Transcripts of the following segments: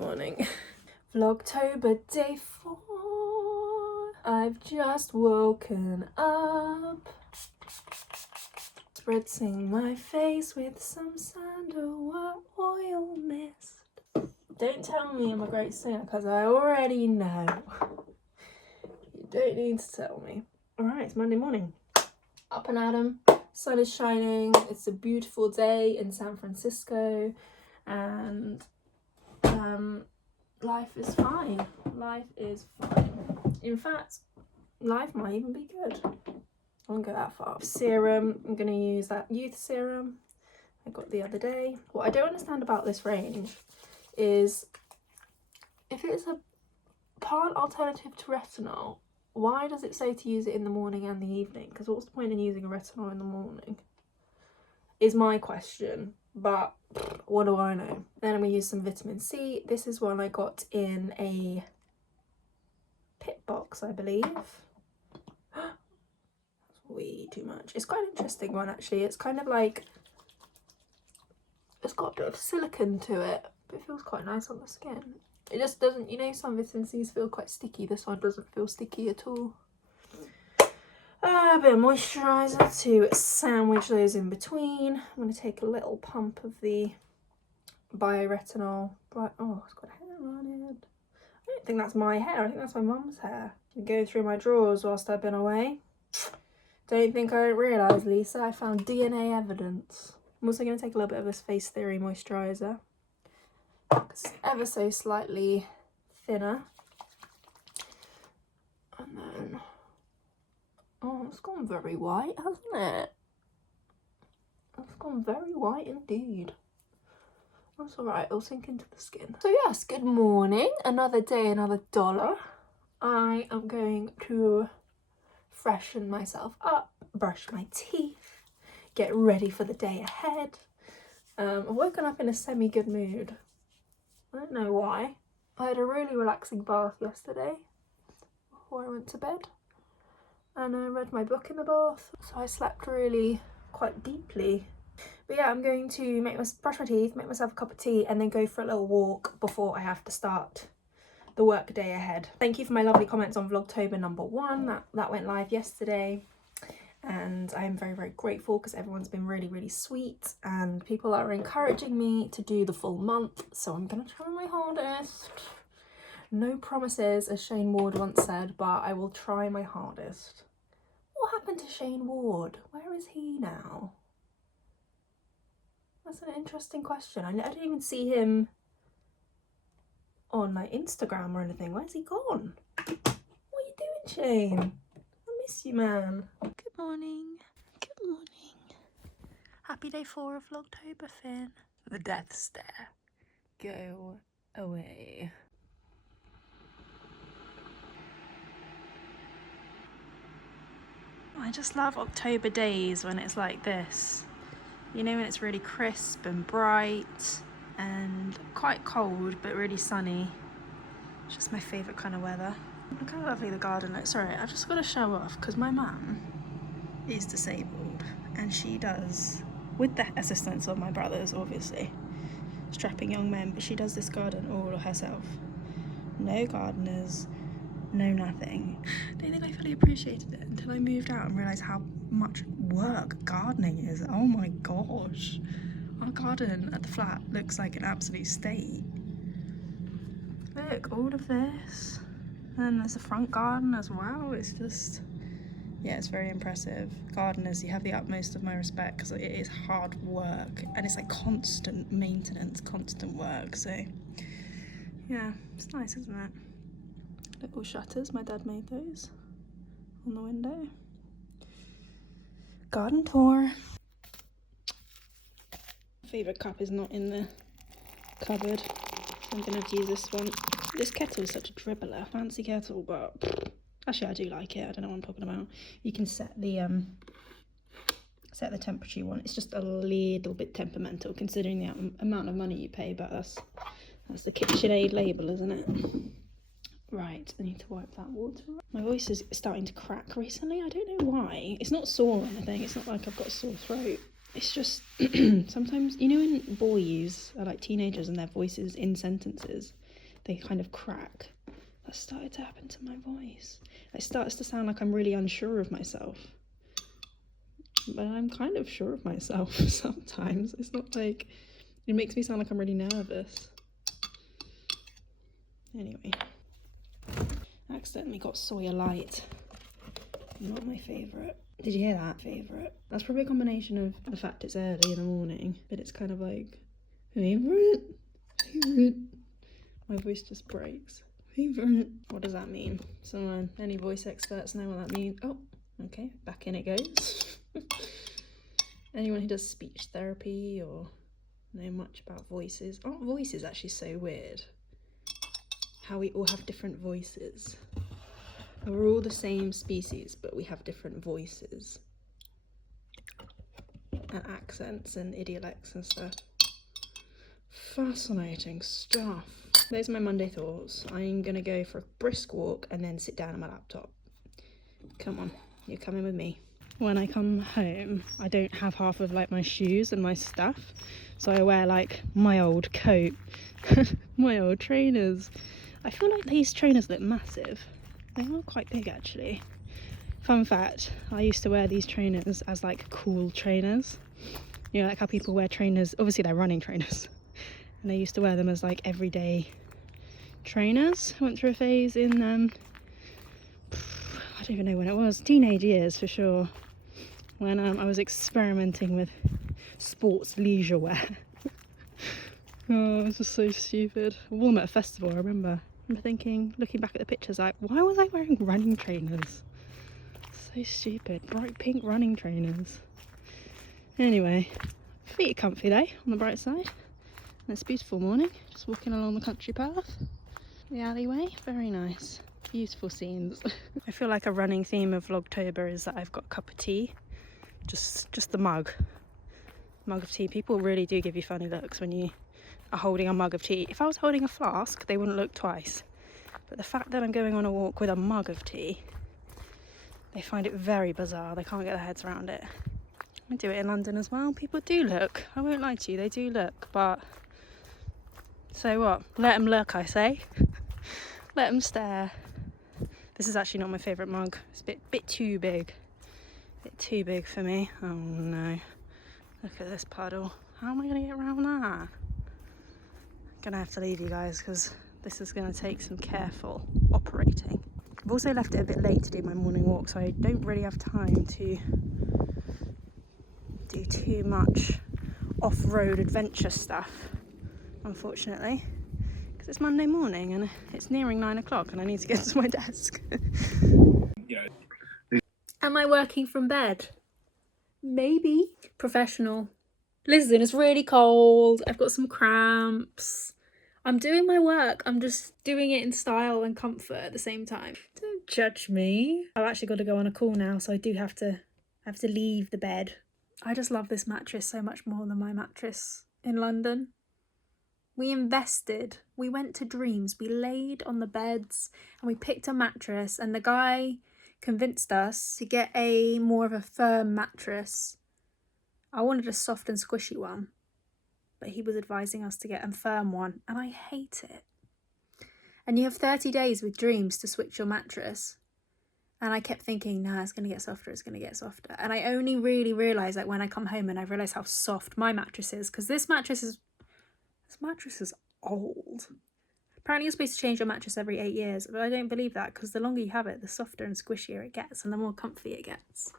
morning. Vlogtober day 4. I've just woken up, spritzing my face with some sandalwood oil mist. Don't tell me I'm a great singer because I already know. You don't need to tell me. Alright, it's Monday morning. Up and at 'em. Sun is shining. It's a beautiful day in San Francisco, and life is fine. Life is fine. In fact, life might even be good. I won't go that far. Serum, I'm going to use that youth serum I got the other day. What I don't understand about this range is if it's a plant alternative to retinol, why does it say to use it in the morning and the evening? Because what's the point in using a retinol in the morning? Is my question. But what do I know? Then I'm going to use some vitamin C. This is one I got in a pit box, I believe. That's way too much. It's quite an interesting one, actually. It's kind of like, it's got a bit of silicone to it, but it feels quite nice on the skin. It just doesn't, you know, some vitamin C's feel quite sticky. This one doesn't feel sticky at all. A bit of moisturiser to sandwich those in between. I'm going to take a little pump of the bioretinol. Oh, it's got hair on it. I don't think that's my hair. I think that's my mum's hair. I'm going through my drawers whilst I've been away. Don't think I didn't realise, Lisa. I found DNA evidence. I'm also going to take a little bit of this Face Theory moisturiser. It's ever so slightly thinner. And then... oh, it's gone very white, hasn't it? It's gone very white indeed. That's alright, it'll sink into the skin. So yes, good morning. Another day, another dollar. I am going to freshen myself up, brush my teeth, get ready for the day ahead. I've woken up in a semi-good mood. I don't know why. I had a really relaxing bath yesterday before I went to bed. And I read my book in the bath, so I slept really quite deeply. But yeah, I'm going to brush my teeth, make myself a cup of tea, and then go for a little walk before I have to start the work day ahead. Thank you for my lovely comments on Vlogtober number 1. That went live yesterday, and I am very, very grateful because everyone's been really, really sweet, and people are encouraging me to do the full month, so I'm gonna try my hardest. No promises, as Shane Ward once said, but I will try my hardest. What happened to Shane Ward? Where is he now? That's an interesting question. I didn't even see him on like Instagram or anything. Where's he gone? What are you doing, Shane? I miss you, man. Good morning. Good morning. Happy day 4 of Vlogtober, Finn. The death stare. Go away. I just love October days when it's like this. You know, when it's really crisp and bright and quite cold but really sunny. It's just my favourite kind of weather. Look how lovely the garden looks. Sorry, I just got to show off because my mum is disabled and she does, with the assistance of my brothers obviously, strapping young men, but she does this garden all herself. No gardeners, no nothing. I don't think I fully appreciated it until I moved out and realised how much work gardening is. Oh my gosh. Our garden at the flat looks like an absolute state. Look, all of this. And then there's a front garden as well. It's just, yeah, it's very impressive. Gardeners, you have the utmost of my respect because it is hard work and it's like constant maintenance, constant work. So yeah, it's nice, isn't it? Little shutters, my dad made those on the window. Garden tour. Favourite cup is not in the cupboard, so I'm gonna have to use this one. This kettle is such a dribbler, fancy kettle, but actually I do like it. I don't know what I'm talking about. You can set the temperature you want. It's just a little bit temperamental considering the amount of money you pay, but that's the KitchenAid label, isn't it? Right, I need to wipe that water. My voice is starting to crack recently. I don't know why. It's not sore or anything. It's not like I've got a sore throat. It's just sometimes, you know when boys are like teenagers and their voices in sentences they kind of crack. That started to happen to my voice. It starts to sound like I'm really unsure of myself. But I'm kind of sure of myself sometimes. It's not like, it makes me sound like I'm really nervous. Anyway, I accidentally got Sawyer Light. Not my favourite. Did you hear that? Favourite. That's probably a combination of the fact it's early in the morning, but it's kind of like, favourite. My voice just breaks. Favourite. What does that mean? Someone, any voice experts know what that means? Oh, okay, back in it goes. Anyone who does speech therapy or know much about voices? Aren't voices actually so weird? How we all have different voices. We're all the same species, but we have different voices. And accents and idiolects and stuff. Fascinating stuff. Those are my Monday thoughts. I'm gonna go for a brisk walk and then sit down on my laptop. Come on, you're coming with me. When I come home, I don't have half of like my shoes and my stuff, so I wear like my old coat, my old trainers. I feel like these trainers look massive. They are quite big actually. Fun fact, I used to wear these trainers as like cool trainers. You know, like how people wear trainers, obviously they're running trainers, and they used to wear them as like everyday trainers. I went through a phase in, I don't even know when it was, teenage years for sure, when I was experimenting with sports leisure wear. Oh, it was just so stupid. I wore them at a festival, I remember thinking, looking back at the pictures, like, why was I wearing running trainers? So stupid. Bright pink running trainers. Anyway, feet are comfy though, on the bright side. And it's a beautiful morning, just walking along the country path. The alleyway, very nice. Beautiful scenes. I feel like a running theme of vlogtober is that I've got a cup of tea. Just the mug of tea. People really do give you funny looks when you are holding a mug of tea. If I was holding a flask, they wouldn't look twice. But the fact that I'm going on a walk with a mug of tea, they find it very bizarre. They can't get their heads around it. I do it in London as well. People do look. I won't lie to you, they do look. But so what? Let them look, I say. Let them stare. This is actually not my favourite mug. It's a bit too big. Bit too big for me. Oh no. Look at this puddle. How am I going to get around that? Gonna have to leave you guys because this is going to take some careful operating. I've also left it a bit late to do my morning walk, so I don't really have time to do too much off-road adventure stuff, unfortunately, because it's Monday morning and it's nearing 9 o'clock and I need to get to my desk. Am I working from bed? Maybe. Professional. Listen, it's really cold. I've got some cramps. I'm doing my work. I'm just doing it in style and comfort at the same time. Don't judge me. I've actually got to go on a call now, so I do have to leave the bed. I just love this mattress so much more than my mattress in London. We invested. We went to Dreams. We laid on the beds and we picked a mattress, and the guy convinced us to get a more of a firm mattress. I wanted a soft and squishy one, but he was advising us to get a firm one, and I hate it. And you have 30 days with Dreams to switch your mattress. And I kept thinking, nah, it's going to get softer, it's going to get softer. And I only really realised that when I come home and I realised how soft my mattress is, because this mattress is old. Apparently you're supposed to change your mattress every 8 years, but I don't believe that, because the longer you have it, the softer and squishier it gets and the more comfy it gets.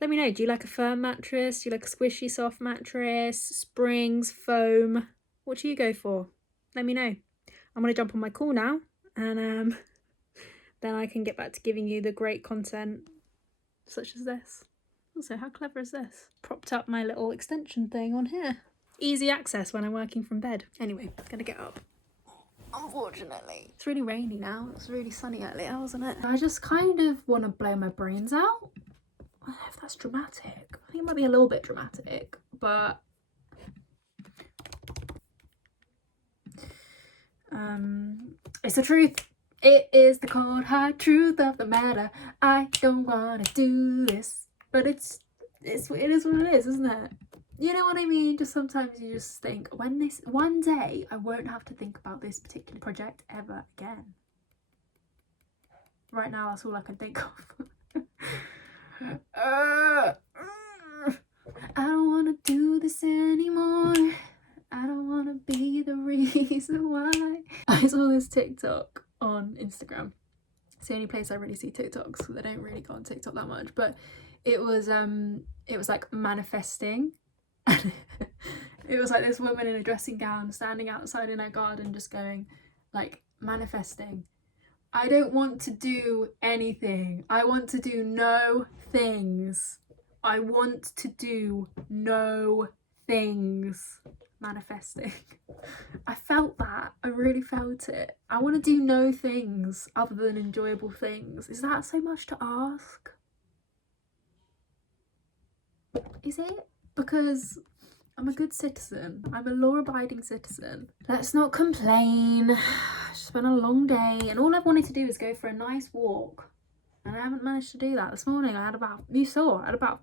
Let me know, do you like a firm mattress? Do you like a squishy, soft mattress? Springs, foam? What do you go for? Let me know. I'm going to jump on my call now, and then I can get back to giving you the great content such as this. Also, how clever is this? Propped up my little extension thing on here. Easy access when I'm working from bed. Anyway, gonna get up. Unfortunately. It's really rainy now. It was really sunny earlier, wasn't it? I just kind of want to blow my brains out. I don't know if that's dramatic. I think it might be a little bit dramatic, but it's the truth. It is the cold hard truth of the matter. I don't want to do this, but it is what it is, isn't it? you know what I mean? Just sometimes you just think, one day I won't have to think about this particular project ever again. Right now, that's all I can think of. I don't want to do this anymore. I don't want to be the reason why. I saw this TikTok on Instagram. It's the only place I really see TikToks because I don't really go on TikTok that much. But it was like manifesting. It was like this woman in a dressing gown standing outside in her garden just going like manifesting. I don't want to do anything. I want to do no things. I want to do no things. Manifesting. I felt that. I really felt it. I want to do no things other than enjoyable things. Is that so much to ask? Is it? Because I'm a good citizen. I'm a law-abiding citizen. Let's not complain. It's been a long day and all I've wanted to do is go for a nice walk. And I haven't managed to do that. This morning I had about, you saw, I had about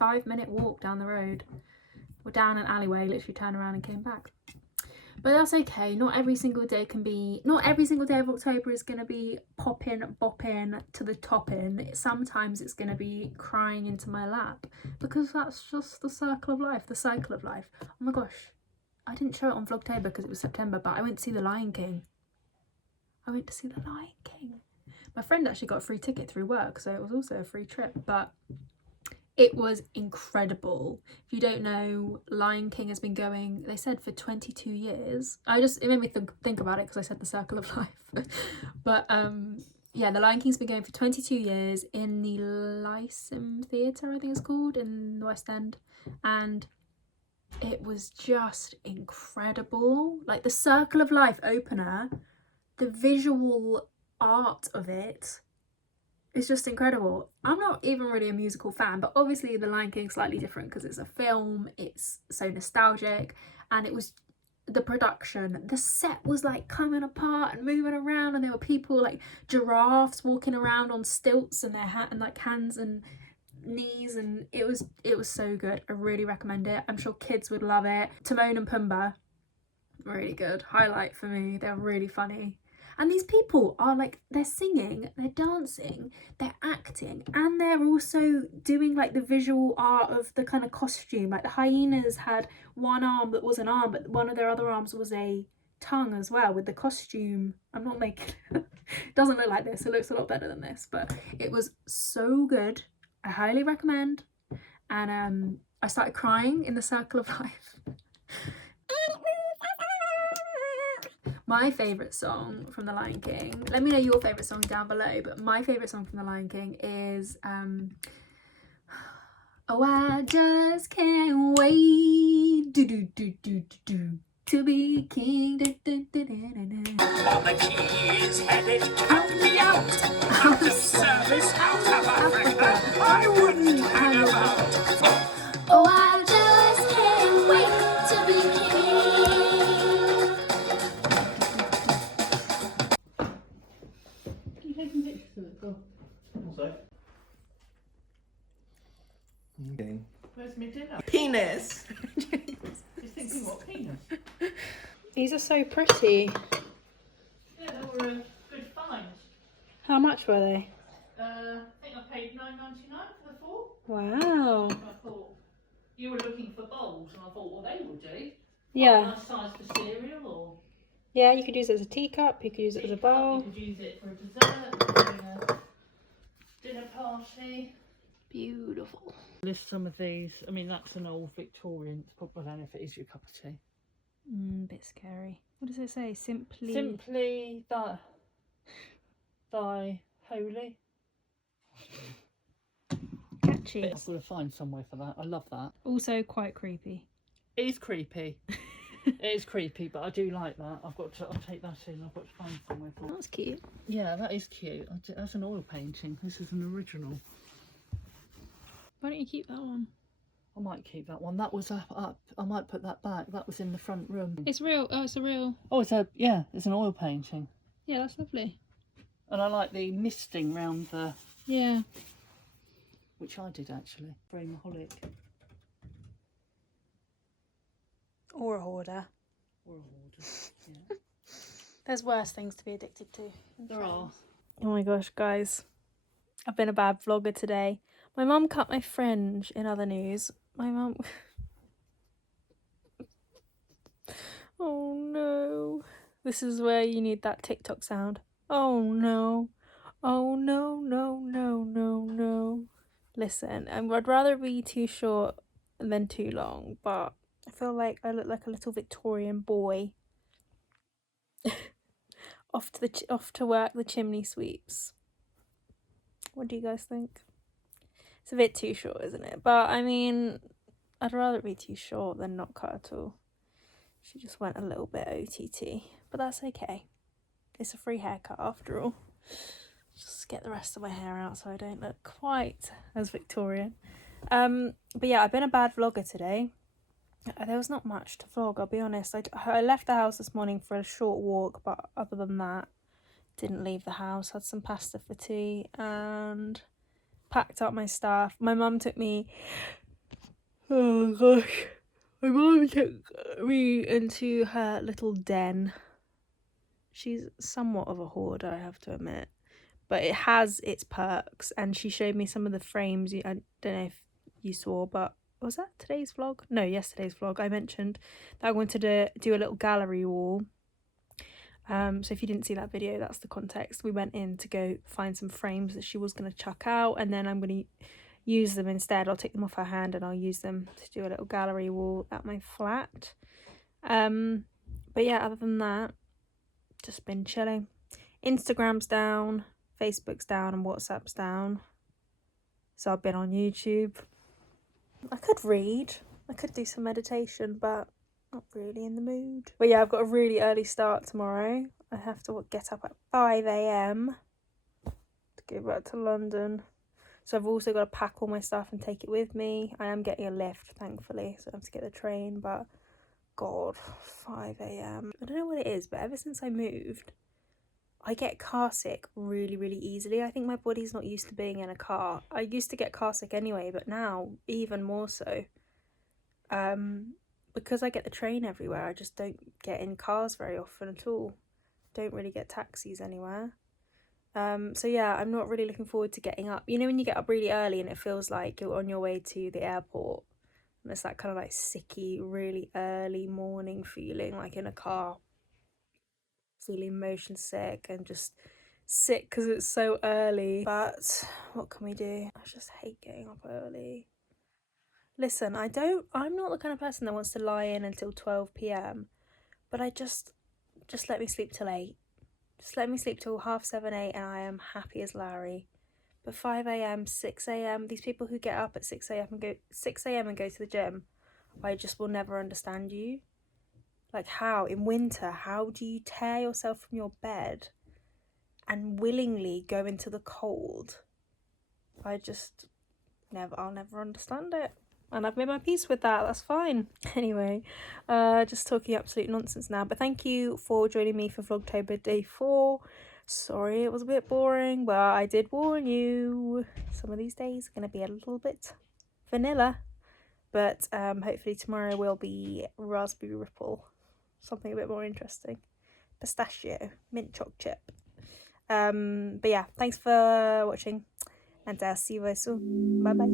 5-minute walk down the road. Or down an alleyway, literally turned around and came back. But that's okay. Not every single day of October is going to be popping, bopping to the topping. Sometimes it's going to be crying into my lap. Because that's just the circle of life, the cycle of life. Oh my gosh. I didn't show it on vlogtober because it was September, but I went to see The Lion King. My friend actually got a free ticket through work, so it was also a free trip. But it was incredible. If you don't know, Lion King has been going, they said, for 22 years. It made me think about it because I said the circle of life. But yeah, the Lion King's been going for 22 years in the Lyceum Theatre, I think it's called, in the West End. And it was just incredible. Like the circle of life opener, the visual art of it, it's just incredible. I'm not even really a musical fan, but obviously The Lion King's slightly different because it's a film, it's so nostalgic, and it was the production. The set was like coming apart and moving around, and there were people like giraffes walking around on stilts and their hands and knees, and it was so good. I really recommend it. I'm sure kids would love it. Timon and Pumbaa, really good. Highlight for me. They're really funny. And these people are like, they're singing, they're dancing, they're acting, and they're also doing like the visual art of the kind of costume. Like the hyenas had one arm that was an arm, but one of their other arms was a tongue as well with the costume. I'm not making it doesn't look like this, it looks a lot better than this, but it was so good. I highly recommend. And I started crying in the circle of life. My favourite song from The Lion King, let me know your favourite song down below, but my favourite song from The Lion King is oh, I just can't wait to be king. All the keys headed out of service, out of Africa. I wouldn't hang about. Oh, I just can't wait to be king. You taking pictures of it? Go. Also, Okay. Where's my dinner? Penis! You're thinking what penis? These are so pretty. Yeah, they were a good find. How much were they? I think I paid $9.99 for the 4. Wow. I thought you were looking for bowls, and I thought, well, they will do. Yeah. Nice size for cereal, or Yeah, you could use it as a teacup, you could use it as a bowl. you could use it for a dessert, for a dinner party. Beautiful. List some of these. I mean, that's an old Victorian. I don't know if it is your cup of tea. Bit scary. What does it say? Simply thy holy. catchy. I've got to find somewhere for that. I love that. Also quite creepy. It is creepy. It is creepy, but I do like that. I'll take that in. I've got to find somewhere for it. That's cute. Yeah, that is cute. That's an oil painting. This is an original. Why don't you keep that one? I might keep that one. That was up. I might put that back. That was in the front room. It's real. Oh, it's a real. Oh, it's an oil painting. Yeah, that's lovely. And I like the misting round the, Yeah. which I did actually. Very maholic. Or a hoarder. Or a hoarder. Yeah. There's worse things to be addicted to. There are. Oh my gosh, guys. I've been a bad vlogger today. My mum cut my fringe in other news. My mum... Oh no. This is where you need that TikTok sound. Oh no. Oh no, no, no, no, no. Listen, I'd rather be too short than too long, but I feel like I look like a little Victorian boy. off to work the chimney sweeps. What do you guys think? It's a bit too short, isn't it? But I mean, I'd rather it be too short than not cut at all. She just went a little bit OTT, but that's okay. It's a free haircut after all. Just get the rest of my hair out so I don't look quite as Victorian. But yeah, I've been a bad vlogger today. There was not much to vlog, I'll be honest. I left the house this morning for a short walk, but other than that, didn't leave the house. Had some pasta for tea and packed up my stuff. My mum took me... Oh gosh. My mum took me into her little den. She's somewhat of a hoarder, I have to admit. But it has its perks, and she showed me some of the frames. I don't know if you saw, but was that today's vlog? No, yesterday's vlog. I mentioned that I wanted to do a little gallery wall. So if you didn't see that video, that's the context. We went in to go find some frames that she was going to chuck out, and then I'm going to use them instead. I'll take them off her hand and I'll use them to do a little gallery wall at my flat. But yeah, other than that, just been chilling. Instagram's down, Facebook's down, and WhatsApp's down. So I've been on YouTube. I could read. I could do some meditation, but not really in the mood. But yeah, I've got a really early start tomorrow. I have to get up at 5 a.m. to go back to London. So I've also got to pack all my stuff and take it with me. I am getting a lift, thankfully, so I have to get the train, but God, 5 a.m. I don't know what it is, but ever since I moved, I get car sick really, really easily. I think my body's not used to being in a car. I used to get car sick anyway, but now even more so. Because I get the train everywhere, I just don't get in cars very often at all. Don't really get taxis anywhere. So yeah, I'm not really looking forward to getting up. You know when you get up really early and it feels like you're on your way to the airport, and it's that kind of like sicky, really early morning feeling, like in a car, feeling motion sick and just sick because it's so early. But what can we do? I just hate getting up early. Listen, I'm not the kind of person that wants to lie in until 12 p.m, but I just let me sleep till 8. Just let me sleep till 7:30, 8, and I am happy as Larry. But 5 a.m, 6 a.m, these people who get up at 6 a.m. and go to the gym, I just will never understand you. Like, how in winter, how do you tear yourself from your bed and willingly go into the cold? I'll never understand it. And I've made my peace with that, that's fine. Anyway, just talking absolute nonsense now. But thank you for joining me for Vlogtober Day 4. Sorry it was a bit boring, but I did warn you. Some of these days are going to be a little bit vanilla. But hopefully tomorrow will be raspberry ripple. Something a bit more interesting. Pistachio, mint choc chip. But yeah, thanks for watching. And I'll see you very soon. Bye bye.